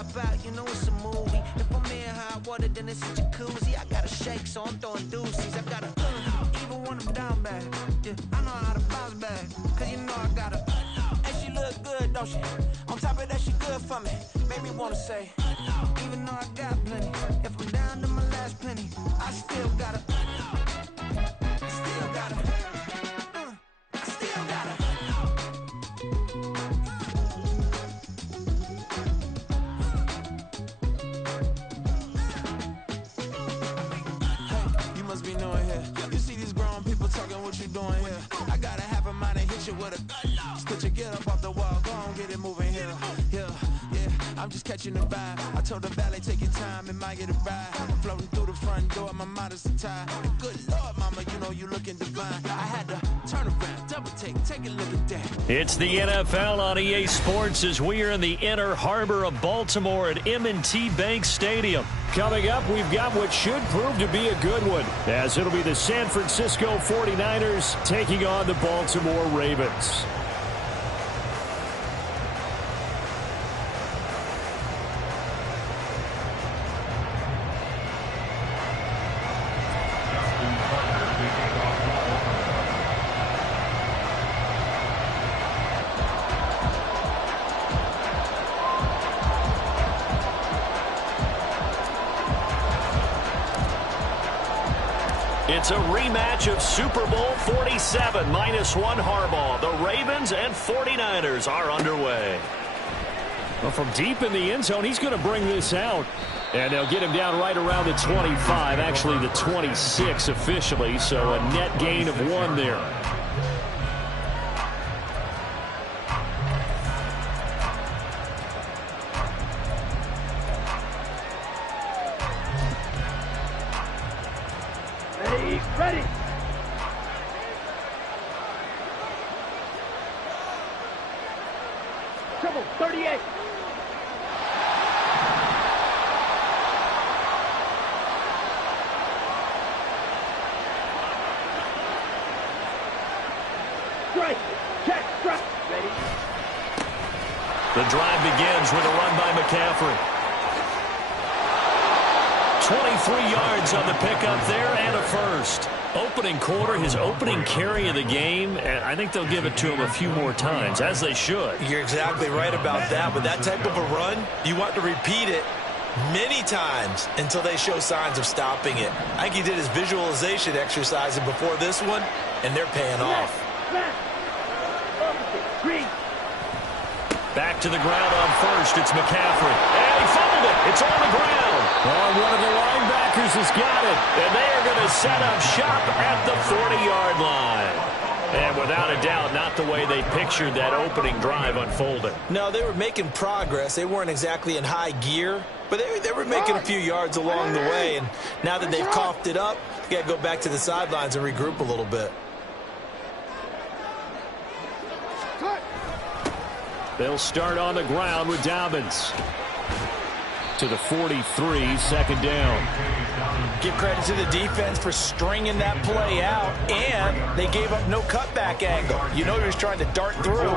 hop out, you know it's a movie. If I'm in hot water, then it's a jacuzzi. I gotta shake, so I'm throwing deuces. I gotta even when I'm down bad. Yeah, I know how to bounce back, cause you know I gotta and she look good, don't she? On top of that, she good for me. Made me wanna say, even though I got plenty, if I'm down to my last penny, I still gotta get up off the wall, go on, get it moving here. Yeah, I'm just catching the vibe. I told the valet, take your time, it might get a ride. Floating through the front door, my modest attire. Good Lord, mama, you know you looking divine. I had to turn around, double take a look at that. It's the NFL on EA Sports as we are in the inner harbor of Baltimore at M.O.E.T. Bank Stadium. Coming up, we've got what should prove to be a good one, as it'll be the San Francisco 49ers taking on the Baltimore Ravens. It's a rematch of Super Bowl 47, -1 Harbaugh. The Ravens and 49ers are underway. Well, from deep in the end zone, he's going to bring this out. And they'll get him down right around the 25, actually the 26 officially, so a net gain of 1 there. Ready. Triple 38. Strike. Check. Strike. Ready. The drive begins with a run by McCaffrey. 23 yards on the pickup there and a first. Opening quarter, his opening carry of the game, and I think they'll give it to him a few more times, as they should. You're exactly right about that. With that type of a run, you want to repeat it many times until they show signs of stopping it. I think he did his visualization exercise before this one, and they're paying off. Back to the ground on first. It's McCaffrey. And he fumbled it. It's on the ground. Oh, one of the linebackers has got it. And they are going to set up shop at the 40-yard line. And without a doubt, not the way they pictured that opening drive unfolding. No, they were making progress. They weren't exactly in high gear, but they were making a few yards along the way. And now that they've coughed it up, you got to go back to the sidelines and regroup a little bit. They'll start on the ground with Dobbins. To the 43, second down. Give credit to the defense for stringing that play out, and they gave up no cutback angle. You know he was trying to dart through.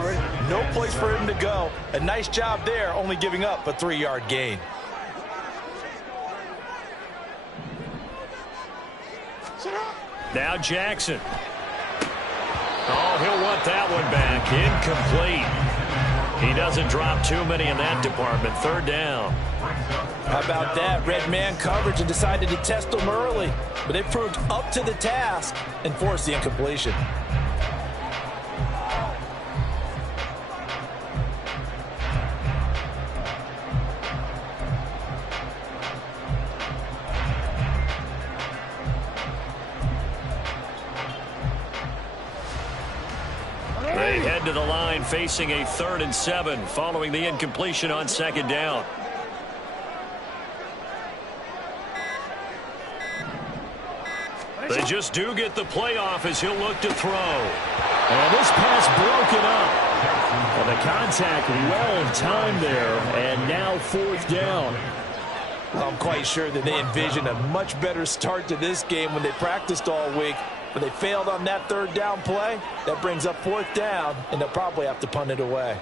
No place for him to go. A nice job there, only giving up a 3-yard gain. Now Jackson. Oh, he'll want that one back. Incomplete. He doesn't drop too many in that department. Third down. How about that? Red man coverage and decided to test them early. But they proved up to the task and forced the incompletion. They head to the line facing a 3rd and 7 following the incompletion on second down. They just do get the playoff as he'll look to throw. And this pass broken up. And the contact well in time there. And now 4th down. I'm quite sure that they envisioned a much better start to this game when they practiced all week. But they failed on that 3rd down play. That brings up 4th down, and they'll probably have to punt it away.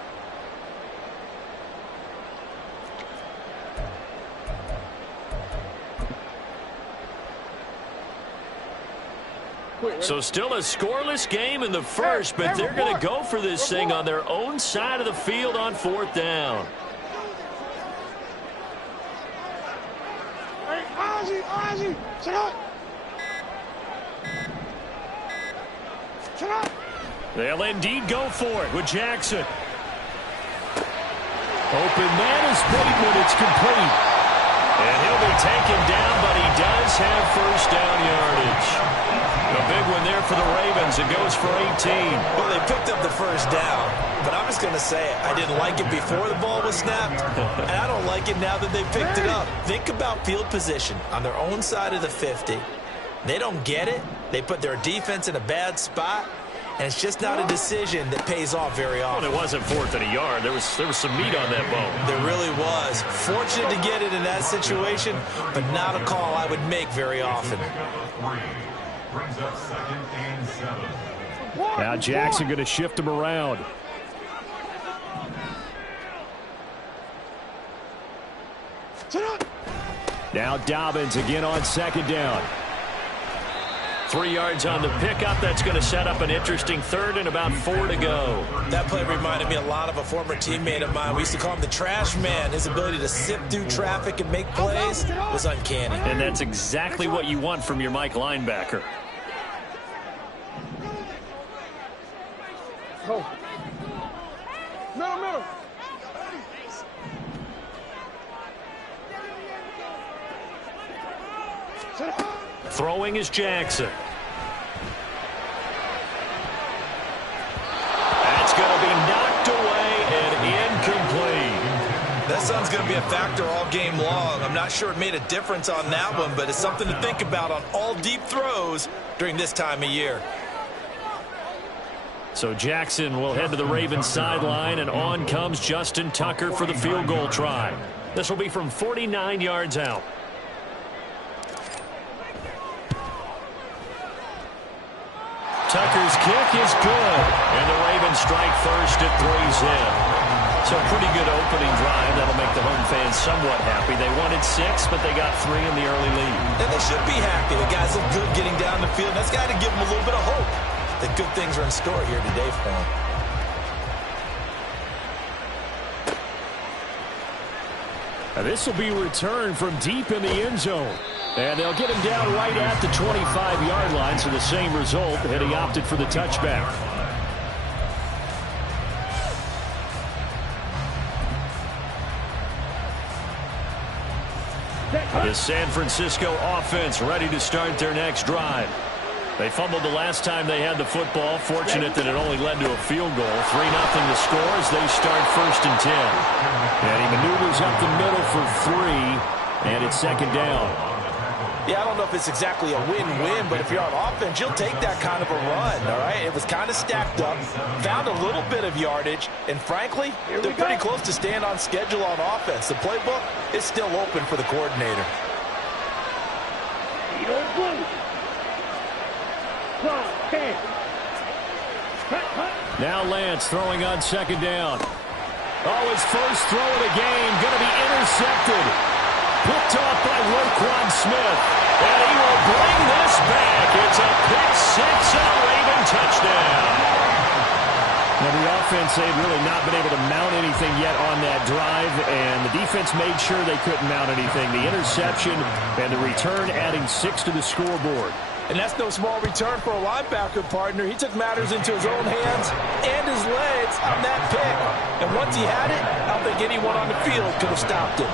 So still a scoreless game in the first, but they're going to go for this thing on their own side of the field on 4th down. They'll indeed go for it with Jackson. Open man is Bateman. It's complete. And he'll be taken down, but he does have first down yardage. A big one there for the Ravens. It goes for 18. Well, they picked up the first down, but I'm just going to say it. I didn't like it before the ball was snapped, and I don't like it now that they picked it up. Think about field position on their own side of the 50. They don't get it. They put their defense in a bad spot. And it's just not a decision that pays off very often. Well, it wasn't 4th and a yard. There was some meat on that bone. There really was. Fortunate to get it in that situation, but not a call I would make very often. Now Jackson going to shift him around. Now Dobbins again on 2nd down. 3 yards on the pickup. That's going to set up an interesting 3rd and about 4 to go. That play reminded me a lot of a former teammate of mine. We used to call him the trash man. His ability to sift through traffic and make plays was uncanny. And that's exactly what you want from your Mike linebacker. Middle. Throwing is Jackson. That's going to be knocked away and incomplete. That sun's going to be a factor all game long. I'm not sure it made a difference on that one, but it's something to think about on all deep throws during this time of year. So Jackson will head to the Ravens sideline, and on comes Justin Tucker for the field goal try. This will be from 49 yards out. Tucker's kick is good, and the Ravens strike first at 3's in. So pretty good opening drive. That'll make the home fans somewhat happy. They wanted 6, but they got 3 in the early lead. And they should be happy. The guys look good getting down the field. That's got to give them a little bit of hope that good things are in store here today for them. And this will be returned from deep in the end zone. And they'll get him down right at the 25-yard line, so the same result, and he opted for the touchback. The San Francisco offense ready to start their next drive. They fumbled the last time they had the football. Fortunate that it only led to a field goal. 3-0 to score as they start 1st and 10. And he maneuvers up the middle for 3, and it's 2nd down. Yeah, I don't know if it's exactly a win-win, but if you're on offense, you'll take that kind of a run, all right? It was kind of stacked up, found a little bit of yardage, and frankly, they're pretty close to staying on schedule on offense. The playbook is still open for the coordinator. Now Lance throwing on 2nd down. Oh, his first throw of the game, going to be intercepted. Picked off by Roquan Smith. And he will bring this back. It's a pick-6 and a Raven touchdown. Now the offense, they've really not been able to mount anything yet on that drive, and the defense made sure they couldn't mount anything. The interception and the return adding 6 to the scoreboard. And that's no small return for a linebacker partner. He took matters into his own hands and his legs on that pick. And once he had it, I don't think anyone on the field could have stopped him.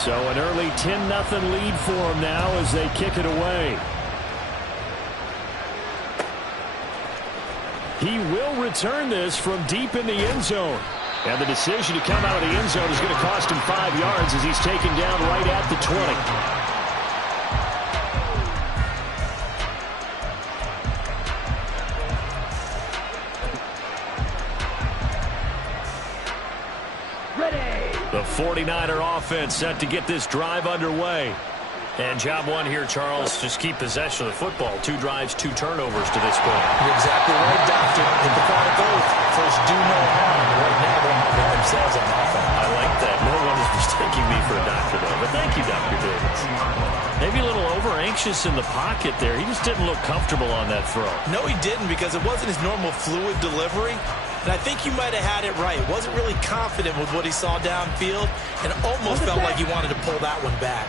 So an early 10-0 lead for them now as they kick it away. He will return this from deep in the end zone. And the decision to come out of the end zone is going to cost him 5 yards as he's taken down right at the 20. The 49er offense set to get this drive underway. And job one here, Charles, just keep possession of the football. 2 drives, 2 turnovers to this point. You're exactly right, Doctor. The prophetic oath. First, do no harm. Right now, they're not by themselves on offense. I like that. No one is mistaking me for a doctor, though. But thank you, Dr. Davis. Maybe a little over-anxious in the pocket there. He just didn't look comfortable on that throw. No, he didn't, because it wasn't his normal fluid delivery. And I think you might have had it right. Wasn't really confident with what he saw downfield and almost felt like he wanted to pull that one back.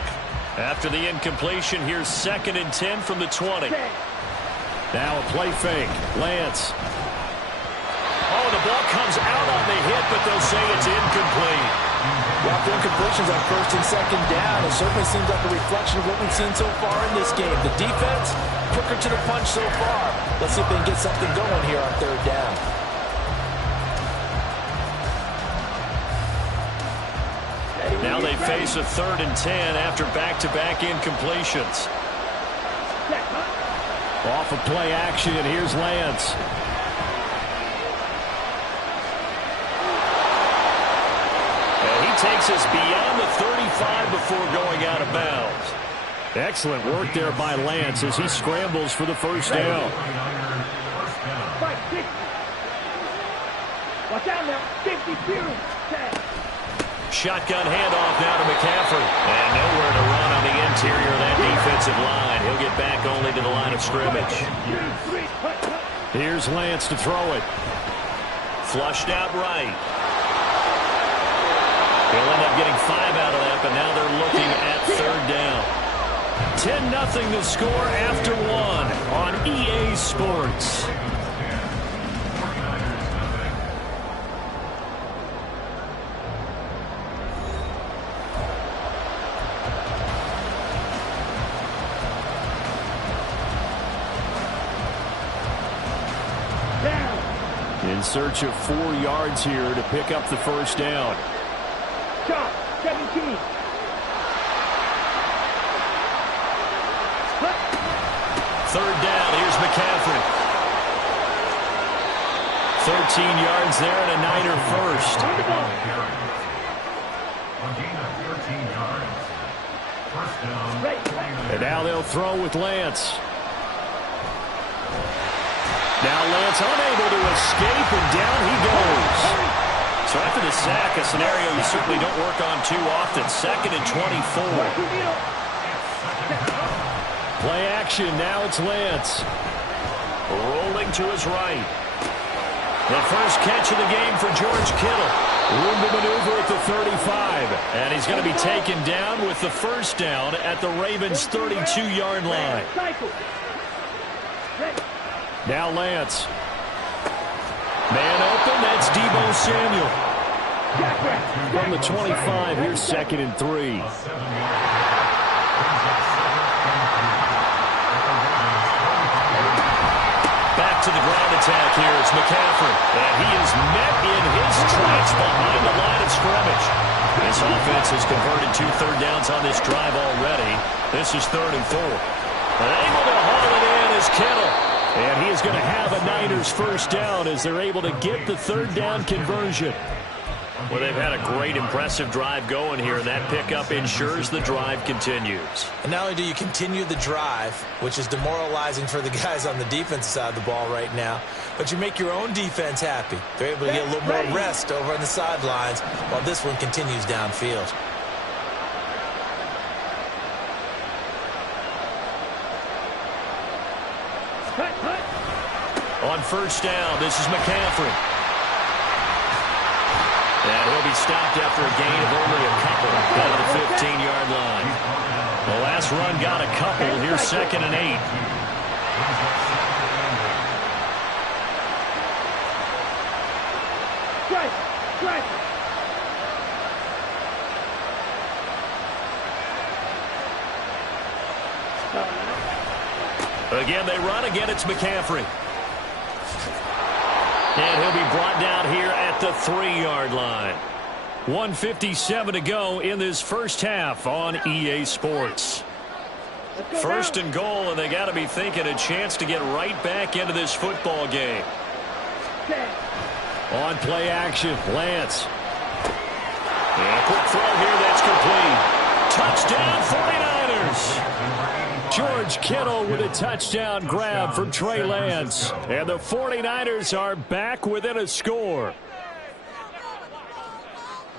After the incompletion, here's 2nd and 10 from the 20. Now a play fake. Lance. Oh, the ball comes out on the hit, but they'll say it's incomplete. After incompletions on 1st and 2nd down, it certainly seems like a reflection of what we've seen so far in this game. The defense, quicker to the punch so far. Let's see if they can get something going here on 3rd down. Now they face a 3rd and 10 after back-to-back incompletions. Off of play action, here's Lance. And he takes us beyond the 35 before going out of bounds. Excellent work there by Lance as he scrambles for the 1st down. Watch out now. 52. Shotgun handoff now to McCaffrey. And nowhere to run on the interior of that defensive line. He'll get back only to the line of scrimmage. Here's Lance to throw it. Flushed out right. He'll end up getting 5 out of that, but now they're looking at 3rd down. 10-0 the score after 1 on EA Sports. In search of 4 yards here to pick up the 1st down. Shot, 17. Third down, here's McCaffrey. 13 yards there and a Niner first. And now they'll throw with Lance. Now Lance unable to escape, and down he goes. So after the sack, a scenario you certainly don't work on too often. 2nd and 24. Play action, now it's Lance. Rolling to his right. The first catch of the game for George Kittle. Room to maneuver at the 35. And he's going to be taken down with the 1st down at the Ravens' 32-yard line. Now Lance. Man open, that's Deebo Samuel. From the 25, here's 2nd and 3. Back to the ground attack here. It's McCaffrey. And he is met in his tracks behind the line of scrimmage. This offense has converted 2 third downs on this drive already. This is 3rd and 4. And able to haul it in is Kittle. And he is going to have a Niners 1st down as they're able to get the 3rd down conversion. Well, they've had a great, impressive drive going here, and that pickup ensures the drive continues. And not only do you continue the drive, which is demoralizing for the guys on the defensive side of the ball right now, but you make your own defense happy. They're able to get a little more rest over on the sidelines while this one continues downfield. On 1st down, this is McCaffrey. And he'll be stopped after a gain of only a couple down to the 15-yard line. The last run got a couple. Here's 2nd and 8. Again, they run. Again, it's McCaffrey. And he'll be brought down here at the 3-yard line. 1:57 to go in this first half on EA Sports. 1st and goal, and they got to be thinking a chance to get right back into this football game. On play action, Lance. And a quick throw here that's complete. Touchdown 49ers. George Kittle with a touchdown grab from Trey Lance. And the 49ers are back within a score.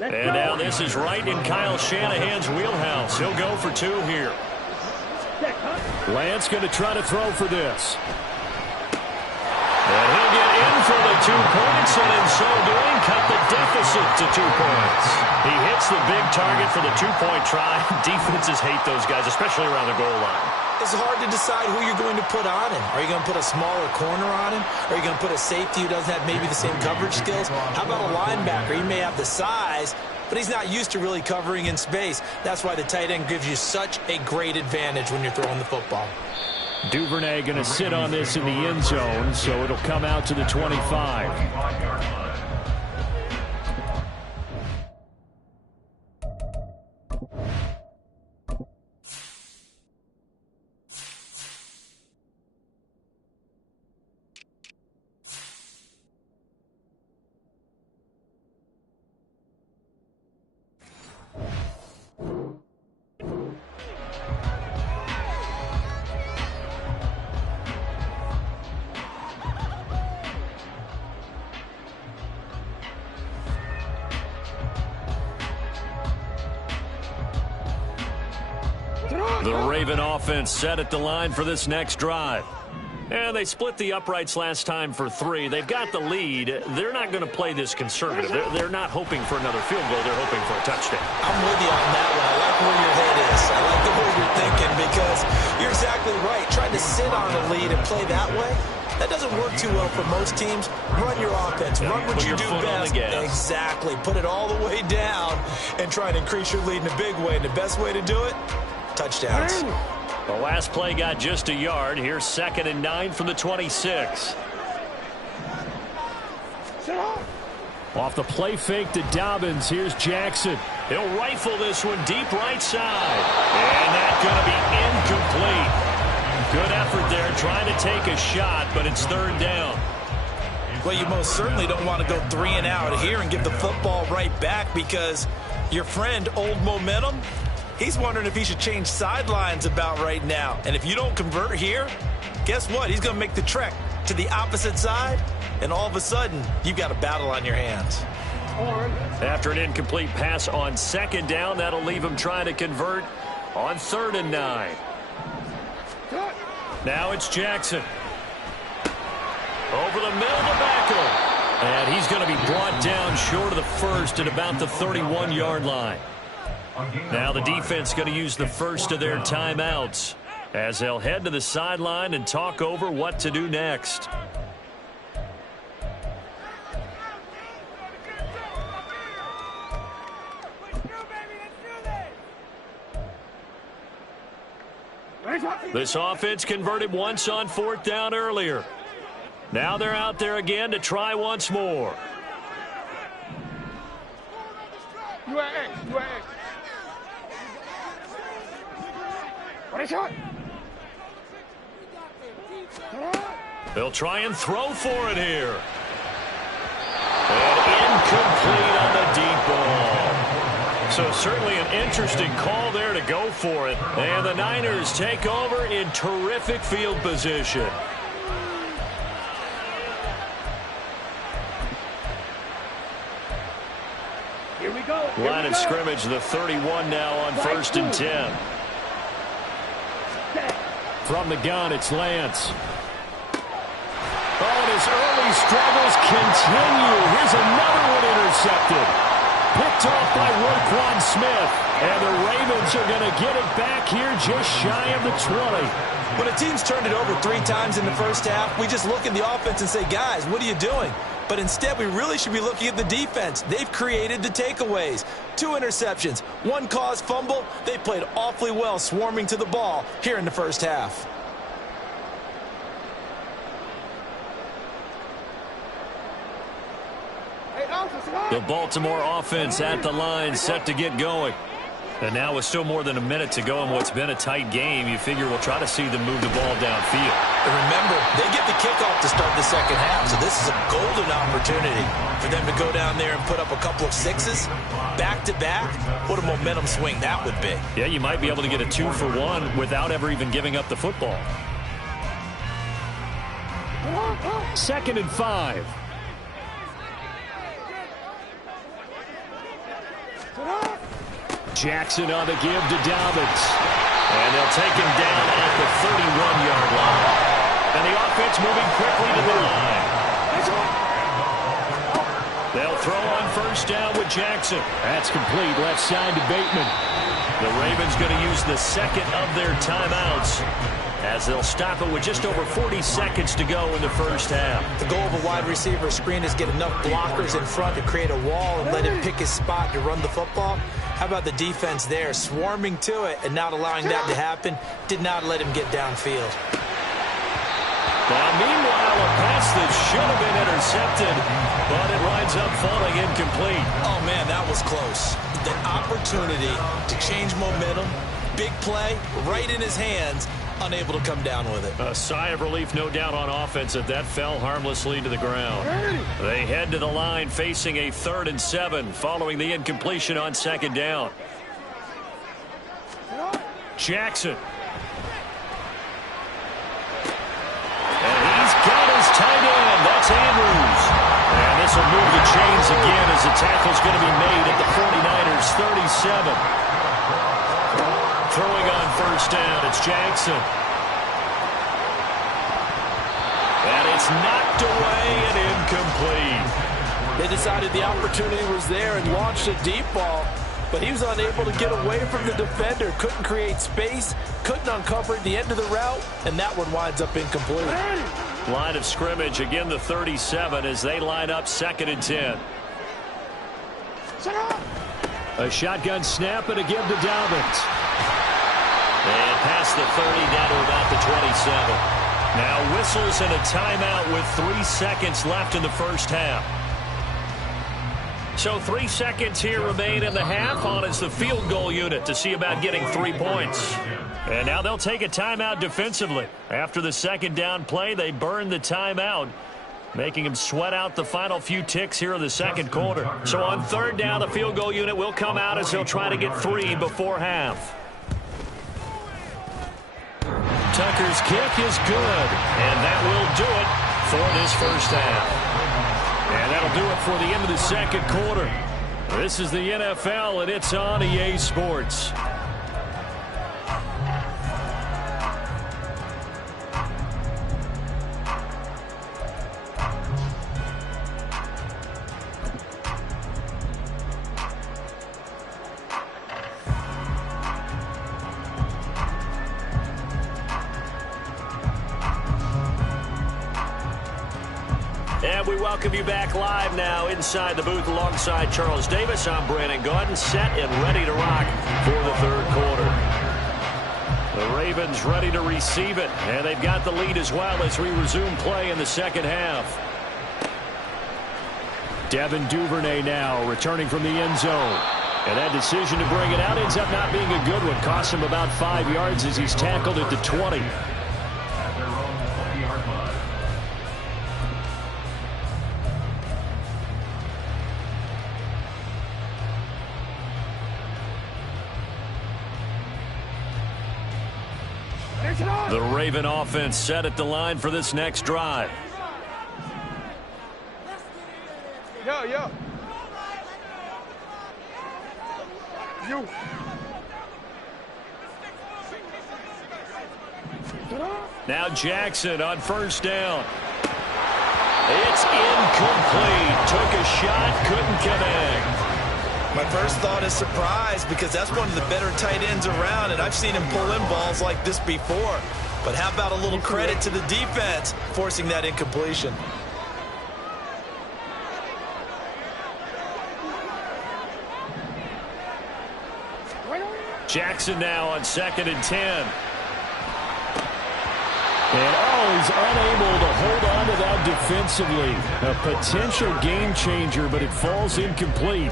And now this is right in Kyle Shanahan's wheelhouse. He'll go for 2 here. Lance going to try to throw for this. And he'll get in for the 2 points, and in so doing, cut the deficit to 2 points. He hits the big target for the 2-point try. Defenses hate those guys, especially around the goal line. It's hard to decide who you're going to put on him. Are you going to put a smaller corner on him? Are you going to put a safety who doesn't have maybe the same coverage skills? How about a linebacker? He may have the size, but he's not used to really covering in space. That's why the tight end gives you such a great advantage when you're throwing the football. Duvernay going to sit on this in the end zone, so it'll come out to the 25. The Raven offense set at the line for this next drive. And they split the uprights last time for 3. They've got the lead. They're not going to play this conservative. They're not hoping for another field goal. They're hoping for a touchdown. I'm with you on that one. I like where your head is. I like the way you're thinking because you're exactly right. Trying to sit on the lead and play that way, that doesn't work too well for most teams. Run your offense. Run what you do best. Exactly. Put it all the way down and try and increase your lead in a big way. And the best way to do it, touchdowns. The last play got just a yard. Here's 2nd and 9 from the 26. Off the play fake to Dobbins. Here's Jackson. He'll rifle this one deep right side. And that's going to be incomplete. Good effort there trying to take a shot, but it's 3rd down. Well, you most certainly don't want to go 3 and out here and give the football right back because your friend, Old Momentum, he's wondering if he should change sidelines about right now. And if you don't convert here, guess what? He's going to make the trek to the opposite side, and all of a sudden, you've got a battle on your hands. After an incomplete pass on 2nd down, that'll leave him trying to convert on 3rd and 9. Now it's Jackson. Over the middle to Beckham. And he's going to be brought down short of the first at about the 31-yard line. Now the defense going to use the first of their timeouts as they'll head to the sideline and talk over what to do next. This offense converted once on 4th down earlier. Now they're out there again to try once more. They'll try and throw for it here. And incomplete on the deep ball. So certainly an interesting call there to go for it. And the Niners take over in terrific field position. Here we go. Line of scrimmage, the 31 now on 1st and 10. From the gun, it's Lance. Oh, and his early struggles continue. Here's another one intercepted. Picked off by Roquan Smith. And the Ravens are going to get it back here just shy of the 20. When a team's turned it over 3 times in the first half, we just look at the offense and say, guys, what are you doing? But instead, we really should be looking at the defense. They've created the takeaways. 2 interceptions, 1 caused fumble. They played awfully well swarming to the ball here in the first half. The Baltimore offense at the line, set to get going. And now with still more than a minute to go in what's been a tight game, you figure we'll try to see them move the ball downfield. And remember, they get the kickoff to start the second half, so this is a golden opportunity for them to go down there and put up a couple of 6s back-to-back. What a momentum swing that would be. Yeah, you might be able to get a 2-for-1 without ever even giving up the football. 2nd and 5. Jackson on the give to Dobbins. And they'll take him down at the 31-yard line. And the offense moving quickly to the line. They'll throw on first down with Jackson. That's complete. Left side to Bateman. The Ravens going to use the second of their timeouts as they'll stop it with just over 40 seconds to go in the first half. The goal of a wide receiver screen is get enough blockers in front to create a wall and let him pick his spot to run the football. How about the defense there, swarming to it and not allowing that to happen? Did not let him get downfield. Now, meanwhile, a pass that should have been intercepted, but it winds up falling incomplete. Oh, man, that was close. The opportunity to change momentum, big play, right in his hands, unable to come down with it. A sigh of relief, no doubt, on offense that fell harmlessly to the ground. They head to the line facing a 3rd and 7 following the incompletion on second down. Jackson. And he's got his tight end. That's Andrews. And this will move the chains again as the tackle's going to be made at the 49ers 37. Throwing on first down, it's Jackson. And it's knocked away and incomplete. They decided the opportunity was there and launched a deep ball, but he was unable to get away from the defender. Couldn't create space, couldn't uncover the end of the route, and that one winds up incomplete. Line of scrimmage, again the 37 as they line up 2nd and 10. A shotgun snap and a give to Dobbins. And past the 30 down to about the 27. Now whistles and a timeout with 3 seconds left in the first half. So 3 seconds here remain in the half. On is the field goal unit to see about getting 3 points. And now they'll take a timeout defensively. After the second down play, they burn the timeout, making them sweat out the final few ticks here in the second quarter. So on 3rd down, the field goal unit will come out as they'll try to get 3 before half. Tucker's kick is good, and that will do it for this first half. And that'll do it for the end of the second quarter. This is the NFL, and it's on EA Sports. And we welcome you back live now inside the booth alongside Charles Davis. I'm Brandon Gaudin, set and ready to rock for the third quarter. The Ravens ready to receive it, and they've got the lead as well as we resume play in the second half. Devin Duvernay now returning from the end zone. And that decision to bring it out ends up not being a good one. Cost him about 5 yards as he's tackled at the 20. The Raven offense set at the line for this next drive. Yo. You. Now Jackson on first down. It's incomplete. Took a shot, couldn't connect. My first thought is surprise because that's one of the better tight ends around, and I've seen him pull in balls like this before. But how about a little credit to the defense forcing that incompletion? Jackson now on 2nd and 10. And he's unable to hold on to that defensively. A potential game changer, but it falls incomplete.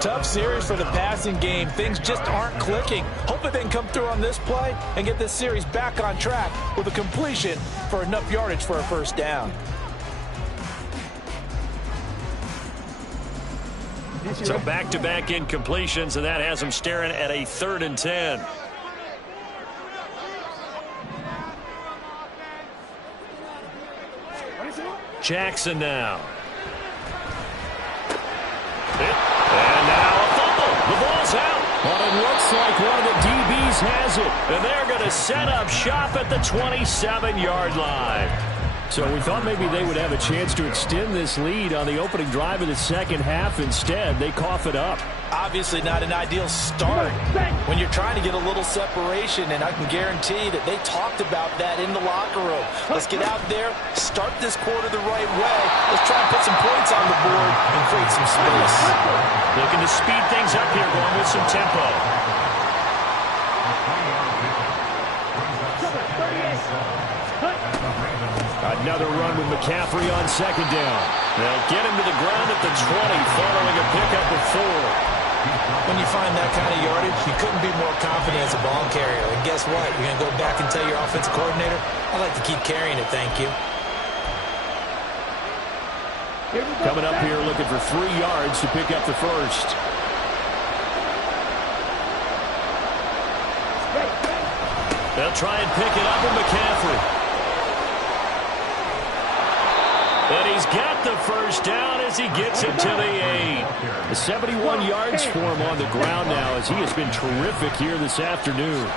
Tough series for the passing game. Things just aren't clicking. Hopefully they can come through on this play and get this series back on track with a completion for enough yardage for a first down. So back-to-back incompletions, and that has them staring at a 3rd and 10. Jackson now. And now a fumble. The ball's out. Well, it looks like one of the DBs Breeze has it, and they're going to set up shop at the 27-yard line. So we thought maybe they would have a chance to extend this lead on the opening drive of the second half. Instead, they cough it up. Obviously not an ideal start when you're trying to get a little separation, and I can guarantee that they talked about that in the locker room. Let's get out there, start this quarter the right way. Let's try and put some points on the board and create some space. Looking to speed things up here, going with some tempo. Another run with McCaffrey on second down. They'll get him to the ground at the 20 following a pickup of 4. When you find that kind of yardage, you couldn't be more confident as a ball carrier. And guess what? You're going to go back and tell your offensive coordinator, I'd like to keep carrying it, thank you. Coming up here looking for 3 yards to pick up the first. They'll try and pick it up with McCaffrey. And he's got the first down as he gets it to the 8. The 71 yards for him on the ground now as he has been terrific here this afternoon.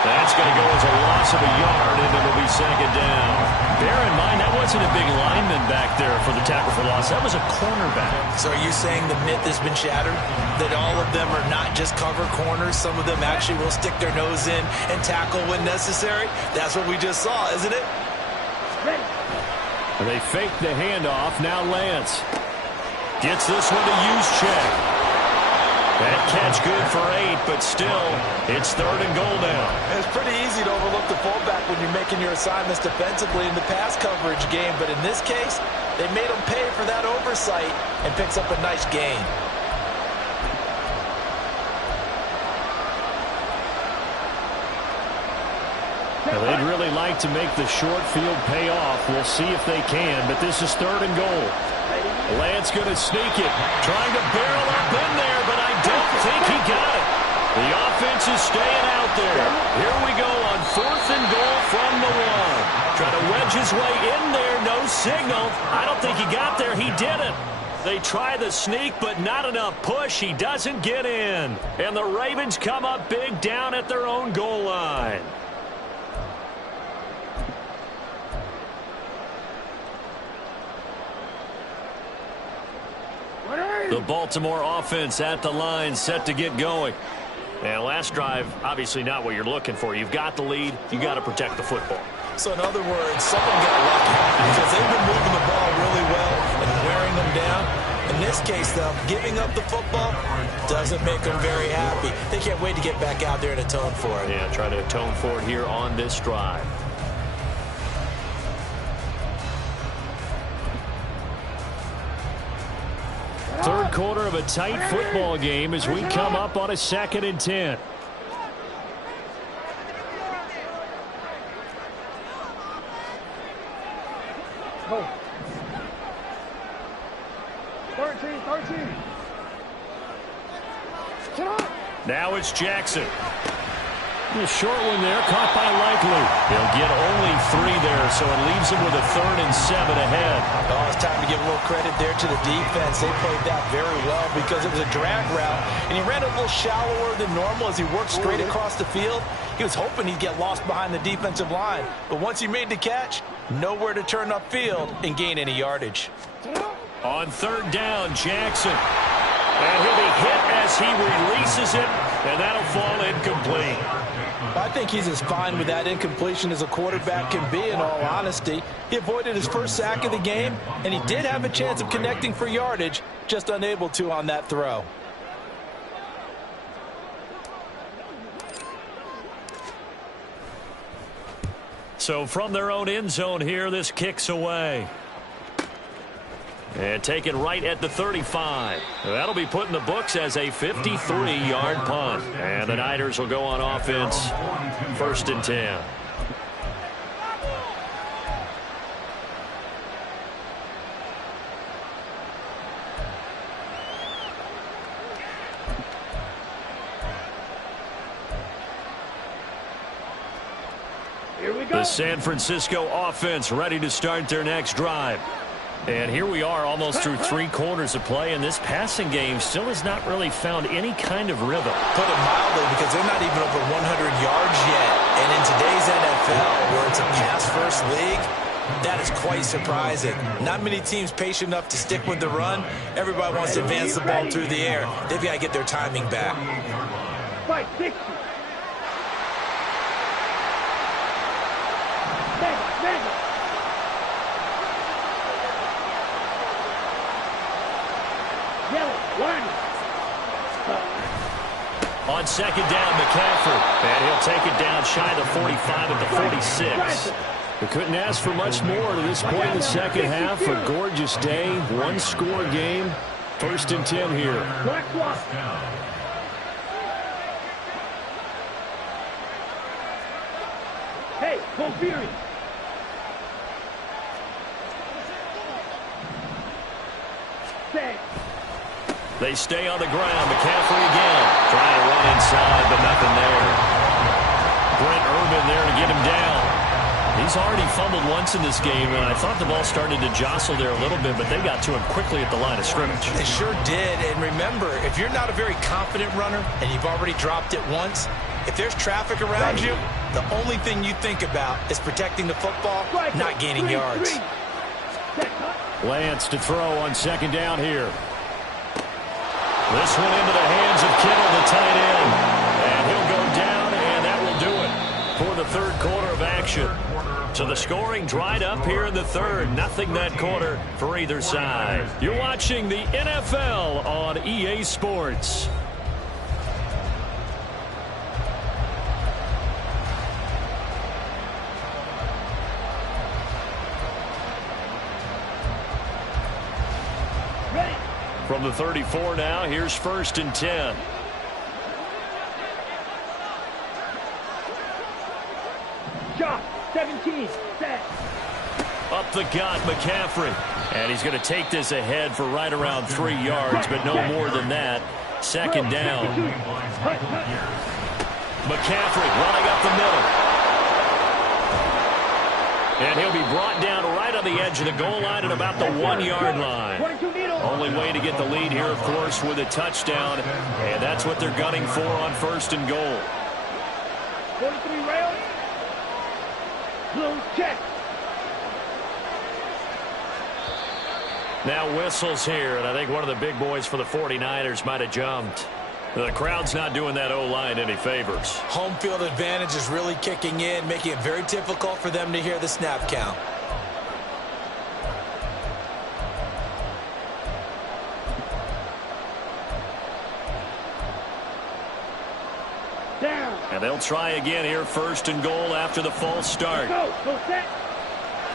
That's going to go as a loss of a yard, and it'll be second down. Bear in mind, that wasn't a big lineman back there for the tackle for loss. That was a cornerback. So are you saying the myth has been shattered? That all of them are not just cover corners? Some of them actually will stick their nose in and tackle when necessary? That's what we just saw, isn't it? They fake the handoff. Now Lance gets this one to Juszczyk. That catch good for 8, but still, it's 3rd and goal now. It's pretty easy to overlook the fullback when you're making your assignments defensively in the pass coverage game, but in this case, they made him pay for that oversight and picks up a nice gain. Now, they'd really like to make the short field pay off. We'll see if they can, but this is 3rd and goal. Lance going to sneak it, trying to barrel up in there, but I don't think he got it. The offense is staying out there. Here we go on 4th and goal from the 1. Trying to wedge his way in there, no signal. I don't think he got there. He didn't. They try the sneak, but not enough push. He doesn't get in. And the Ravens come up big down at their own goal line. The Baltimore offense at the line, set to get going. And last drive, obviously not what you're looking for. You've got the lead. You got to protect the football. So in other words, someone got lucky because they've been moving the ball really well and wearing them down. In this case, though, giving up the football doesn't make them very happy. They can't wait to get back out there and atone for it. Yeah, try to atone for it here on this drive. Third quarter of a tight football game as we come up on a 2nd and 10. Go. 13. Now it's Jackson. A short one there, caught by Likely. He'll get only 3 there, so it leaves him with a 3rd and 7 ahead. Oh, it's time to give a little credit there to the defense. They played that very well because it was a drag route, and he ran a little shallower than normal as he worked straight across the field. He was hoping he'd get lost behind the defensive line, but once he made the catch, nowhere to turn upfield and gain any yardage. On 3rd down, Jackson. And he'll be hit as he releases it, and that'll fall incomplete. I think he's as fine with that incompletion as a quarterback can be, in all honesty. He avoided his first sack of the game, and he did have a chance of connecting for yardage, just unable to on that throw. So from their own end zone here, this kicks away. And taken right at the 35. That'll be put in the books as a 53-yard punt. And the Niners will go on offense, 1st and 10. Here we go. The San Francisco offense ready to start their next drive. And here we are almost through 3 quarters of play, and this passing game still has not really found any kind of rhythm. Put it mildly, because they're not even over 100 yards yet. And in today's NFL, where it's a pass-first league, that is quite surprising. Not many teams patient enough to stick with the run. Everybody wants to advance the ball through the air. They've got to get their timing back. Fight, 60. Mega. Yellow, line. On second down, McCaffrey. And he'll take it down shy of the 45 at the 46. We couldn't ask for much more to this point in the second half. A gorgeous day, 1-score game. 1st and 10 here. Black block. Hey, go Fury. Stay. They stay on the ground. McCaffrey again. Trying to run inside, but nothing there. Brent Urban there to get him down. He's already fumbled once in this game, and I thought the ball started to jostle there a little bit, but they got to him quickly at the line of scrimmage. They sure did. And remember, if you're not a very confident runner and you've already dropped it once, if there's traffic around you, the only thing you think about is protecting the football, not gaining yards. Lance to throw on second down here. This one into the hands of Kittle, the tight end. And he'll go down, and that will do it for the 3rd quarter of action. So the scoring dried up here in the 3rd. Nothing that quarter for either side. You're watching the NFL on EA Sports. From the 34 now, here's 1st and 10. Shot, 17, set. Up the gut, McCaffrey. And he's going to take this ahead for right around 3 yards, but no more than that. Second down. McCaffrey running up the middle. And he'll be brought down right on the edge of the goal line at about the 1-yard line. Only way to get the lead here, of course, with a touchdown. And that's what they're gunning for on 1st and goal. 43 rails. Blue check. Now whistles here, and I think one of the big boys for the 49ers might have jumped. The crowd's not doing that O-line any favors. Home field advantage is really kicking in, making it very difficult for them to hear the snap count. Down. And they'll try again here, 1st and goal after the false start. Go set.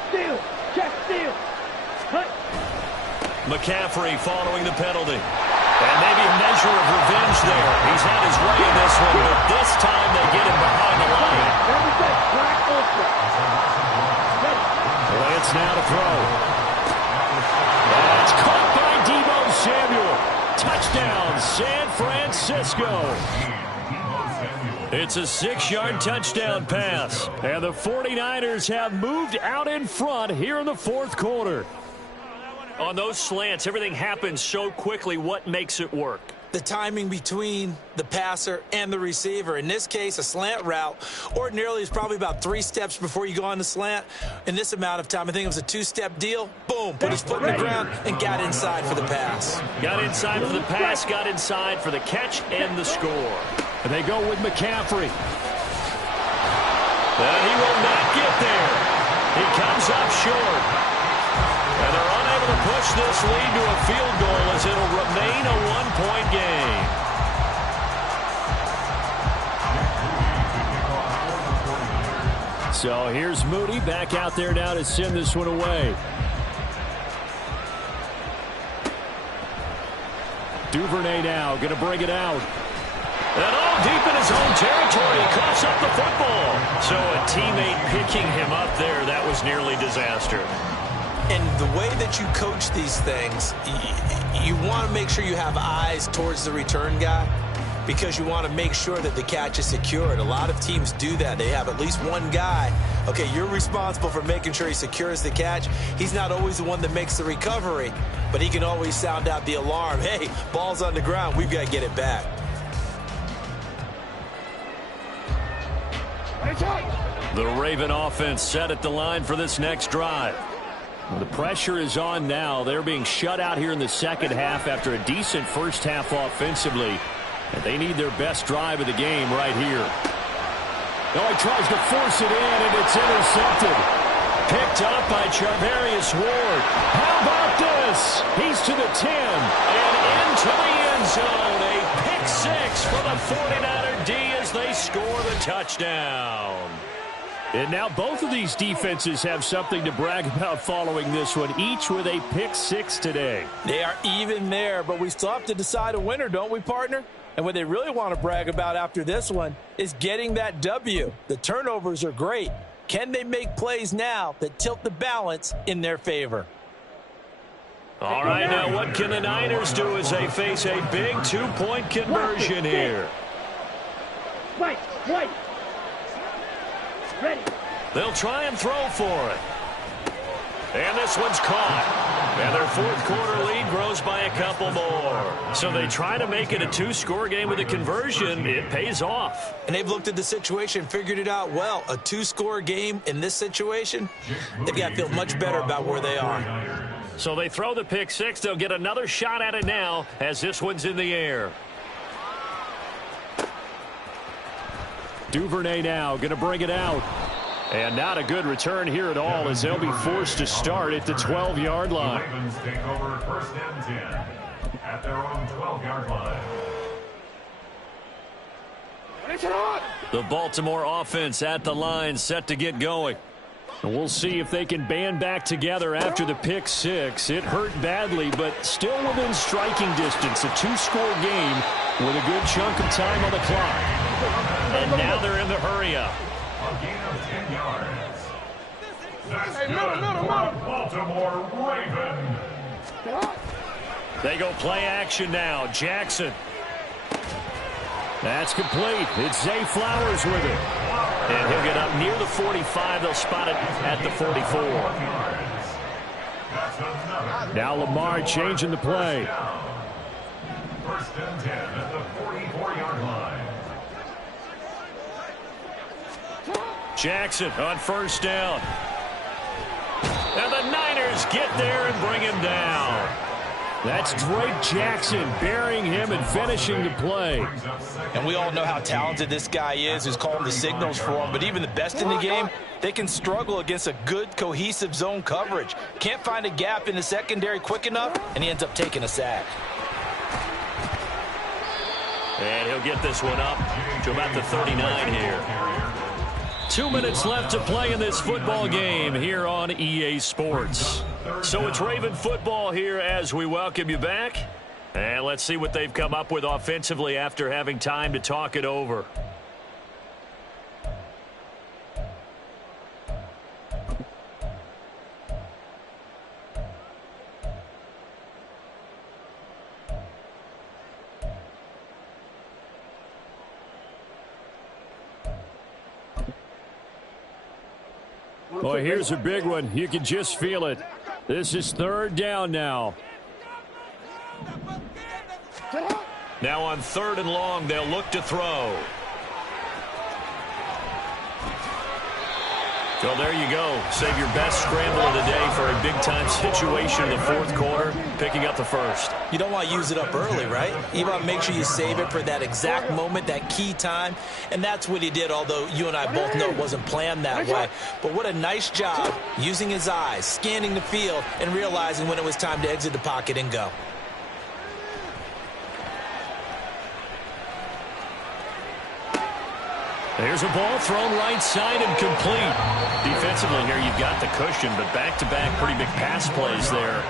Steal. Check, steal. Cut. McCaffrey following the penalty. And maybe a measure of revenge there. He's had his way in this one, but this time they get him behind the line. Lance now to throw. That's caught by Deebo Samuel. Touchdown, San Francisco. It's a 6-yard touchdown pass. And the 49ers have moved out in front here in the 4th quarter. On those slants, everything happens so quickly. What makes it work? The timing between the passer and the receiver. In this case, a slant route ordinarily is probably about 3 steps before you go on the slant. In this amount of time, I think it was a 2-step deal. Boom, put his foot in the ground and got inside for the pass. Got inside for the pass, got inside for the catch and the score. And they go with McCaffrey. And he will not get there. He comes up short. And they're unable to push this lead to a field goal as it'll remain a 1-point game. So here's Moody back out there now to send this one away. Duvernay now going to bring it out. And all deep in his own territory, he coughs up the football. So a teammate picking him up there, that was nearly disaster. And the way that you coach these things, you want to make sure you have eyes towards the return guy. because you want to make sure that the catch is secured. A lot of teams do that. They have at least one guy. Okay, you're responsible for making sure he secures the catch. He's not always the one that makes the recovery, but he can always sound out the alarm. Hey, ball's on the ground. We've got to get it back. The Raven offense set at the line for this next drive. The pressure is on now. They're being shut out here in the second half after a decent first half offensively. And they need their best drive of the game right here. Oh, he tries to force it in, and it's intercepted. Picked up by Charvarius Ward. How about this? He's to the 10 and into the end zone. A pick six for the 49er D as they score the touchdown. And now both of these defenses have something to brag about following this one, each with a pick six today. They are even there, but we still have to decide a winner, don't we, partner? And what they really want to brag about after this one is getting that W. The turnovers are great. Can they make plays now that tilt the balance in their favor? All right, now what can the Niners do as they face a big two-point conversion here? Right. Ready. They'll try and throw for it. And this one's caught. And their fourth quarter lead grows by a couple more. So they try to make it a two-score game with a conversion. It pays off. And they've looked at the situation, figured it out well. A two-score game in this situation, they've got to feel much better about where they are. So they throw the pick six. They'll get another shot at it now as this one's in the air. Duvernay now going to bring it out. And not a good return here at all as they'll be forced to start at the 12-yard line. Ravens take over first and 10 at their own 12-yard line. The Baltimore offense at the line set to get going. And we'll see if they can band back together after the pick six. It hurt badly, but still within striking distance. A two-score game with a good chunk of time on the clock. And now they're in the hurry-up. A gain of 10 yards. That's good for Baltimore Raven. They go play action now. Jackson. That's complete. It's Zay Flowers with it. And he'll get up near the 45. They'll spot it at the 44. Now Lamar changing the play. First and 10 at the 44-yard line. Jackson on first down. And the Niners get there and bring him down. That's Drake Jackson burying him and finishing the play. And we all know how talented this guy is who's calling the signals for him. But even the best in the game, they can struggle against a good, cohesive zone coverage. Can't find a gap in the secondary quick enough, and he ends up taking a sack. And he'll get this one up to about the 39 here. 2 minutes left to play in this football game here on EA Sports. So it's Raven football here as we welcome you back. And let's see what they've come up with offensively after having time to talk it over. Boy, here's a big one. You can just feel it. This is third down now. Now on third and long, they'll look to throw. So there you go. Save your best scramble of the day for a big-time situation in the fourth quarter, picking up the first. You don't want to use it up early, right? You want to make sure you save it for that exact moment, that key time. And that's what he did, although you and I both know it wasn't planned that way. But what a nice job using his eyes, scanning the field, and realizing when it was time to exit the pocket and go. There's a ball thrown right side and complete. Defensively here, you've got the cushion, but back-to-back pretty big pass plays there.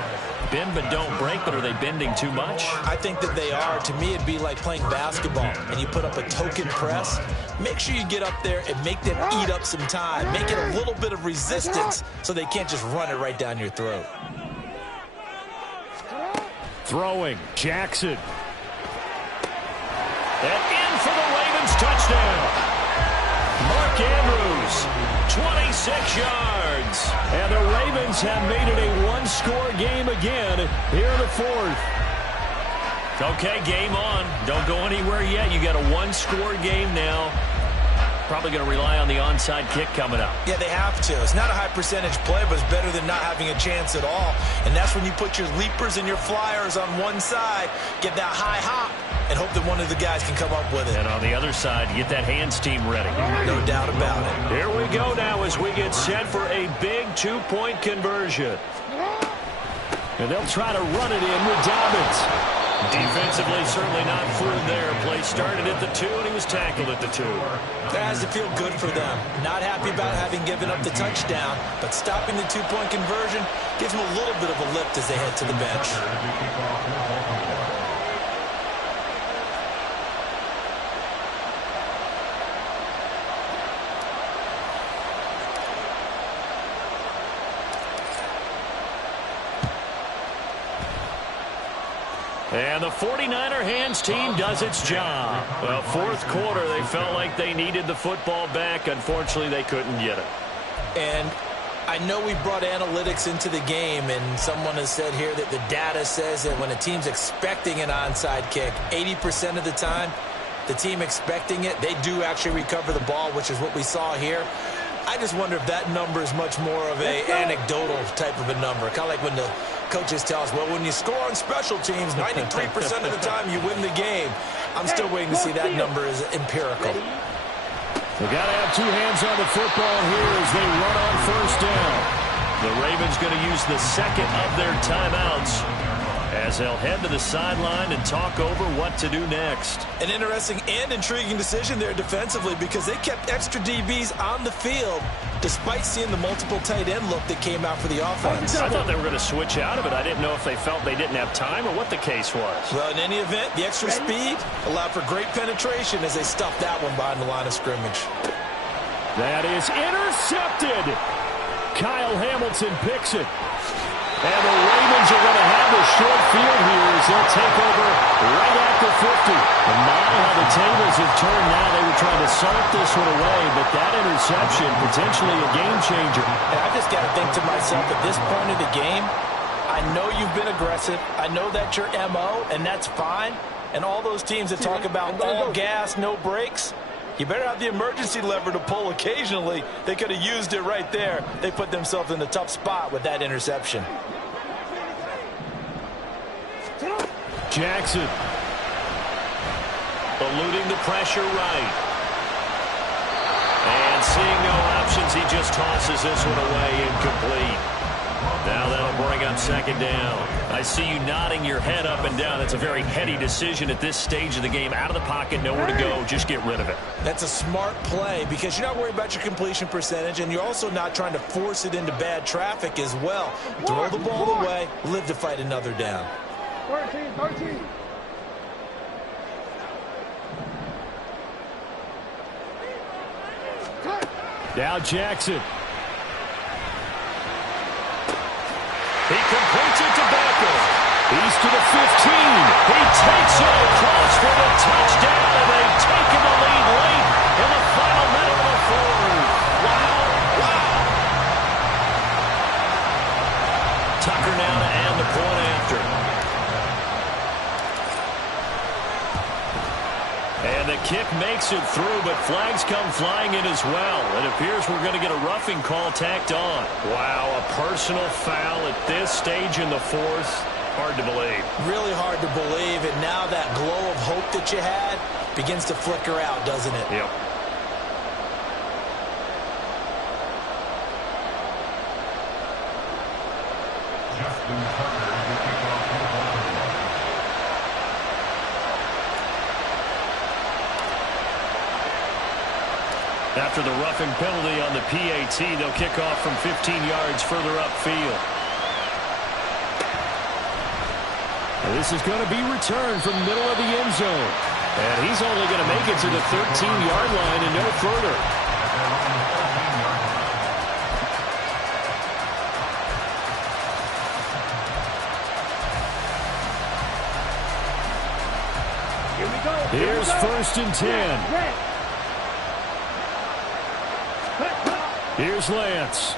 Bend but don't break, but are they bending too much? I think that they are. To me, it'd be like playing basketball, and you put up a token press. Make sure you get up there and make them eat up some time. Make it a little bit of resistance so they can't just run it right down your throat. Throwing, Jackson. And in for the Ravens touchdown. Mark Andrews, 26 yards. And the Ravens have made it a one-score game again here in the fourth. Okay, game on. Don't go anywhere yet. You got a one-score game now. Probably going to rely on the onside kick coming up. Yeah, they have to. It's not a high percentage play, but it's better than not having a chance at all. And that's when you put your leapers and your flyers on one side, get that high hop, and hope that one of the guys can come up with it. And on the other side, get that hands team ready. No doubt about it. Here we go now as we get set for a big two-point conversion. And they'll try to run it in with Dobbins. Defensively, certainly not fooled there. Play started at the 2, and he was tackled at the 2. That has to feel good for them. Not happy about having given up the touchdown, but stopping the two-point conversion gives them a little bit of a lift as they head to the bench. And the 49er hands team does its job. Well, fourth quarter, they felt like they needed the football back. Unfortunately, they couldn't get it. And I know we brought analytics into the game, and someone has said here that the data says that when a team's expecting an onside kick, 80% of the time, the team expecting it, they do actually recover the ball, which is what we saw here. I just wonder if that number is much more of a anecdotal type of a number. Kind of like when the coaches tell us, well, when you score on special teams, 93% of the time you win the game. I'm still waiting to see that number is empirical. They got to have two hands on the football here as they run on first down. The Ravens going to use the second of their timeouts as they'll head to the sideline and talk over what to do next. An interesting and intriguing decision there defensively because they kept extra DBs on the field despite seeing the multiple tight end look that came out for the offense. I thought they were going to switch out of it. I didn't know if they felt they didn't have time or what the case was. Well, in any event, the extra speed allowed for great penetration as they stuffed that one behind the line of scrimmage. That is intercepted. Kyle Hamilton picks it. And the Ravens are going to have a short field here as they'll take over right at the 50. And my, how the tables have turned now. They were trying to salt this one away, but that interception, potentially a game changer. And I just got to think to myself, at this point of the game, I know you've been aggressive. I know that's your MO, and that's fine. And all those teams that talk about all gas, no brakes, you better have the emergency lever to pull occasionally. They could have used it right there. They put themselves in a tough spot with that interception. Jackson eluding the pressure right. And seeing no options, he just tosses this one away incomplete. Now that'll bring up second down. I see you nodding your head up and down. That's a very heady decision at this stage of the game. Out of the pocket, nowhere to go. Just get rid of it. That's a smart play because you're not worried about your completion percentage, and you're also not trying to force it into bad traffic as well. Throw the ball away, live to fight another down. 13. Now Jackson. He completes it to Beckham. He's to the 15. He takes it across for the touchdown, and they've taken the lead late in the final minute of the fourth. Wow. Tucker now to add the point after. And the kick makes it through, but flags come flying in as well. It appears we're going to get a roughing call tacked on. Wow, a personal foul at this stage in the fourth. Hard to believe. Really hard to believe, and now that glow of hope that you had begins to flicker out, doesn't it? Yep. After the roughing penalty on the PAT, they'll kick off from 15 yards further upfield. And this is going to be returned from the middle of the end zone. And he's only going to make it to the 13-yard line and no further. Here we Here's 1st and 10. Here's Lance.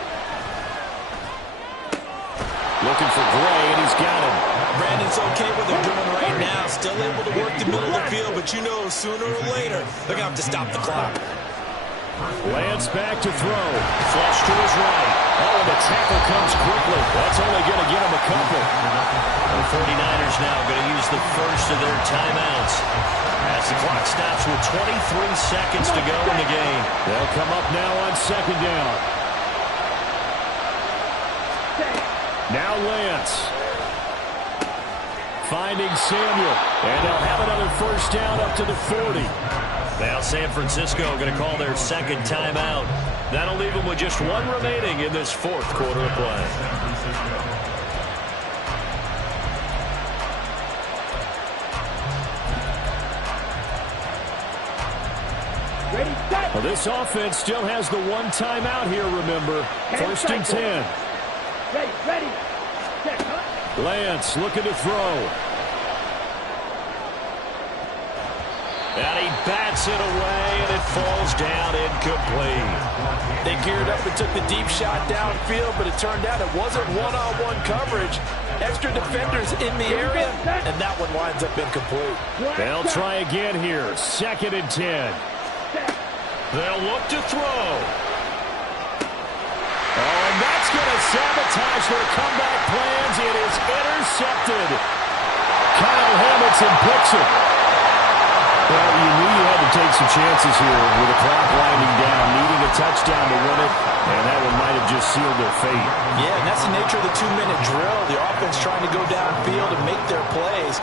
Looking for Gray, and he's got him. Brandon's okay with what they're doing right now. Still able to work the middle of the field, but you know sooner or later they're going to have to stop the clock. Lance back to throw. Flush to his right. Oh, the tackle comes quickly. That's only going to get him a couple. The 49ers now going to use the first of their timeouts as the clock stops with 23 seconds to go in the game. They'll come up now on 2nd down. Now Lance. Finding Samuel. And they'll have another 1st down up to the 40. Now San Francisco going to call their 2nd timeout. That'll leave them with just 1 remaining in this 4th quarter of play. Well, this offense still has the 1 timeout here, remember. 1st and 10. Ready. Lance looking to throw. And he bats it away, and it falls down incomplete. They geared up and took the deep shot downfield, but it turned out it wasn't one-on-one coverage. Extra defenders in the area, and that one winds up incomplete. They'll try again here. 2nd and 10. They'll look to throw. Oh, and that's going to sabotage their comeback plans. It is intercepted. Kyle Hamilton picks it. Well, you knew you had to take some chances here with the clock winding down, needing a touchdown to win it, and that one might have just sealed their fate. Yeah, and that's the nature of the 2-minute drill. The offense trying to go downfield and make their plays.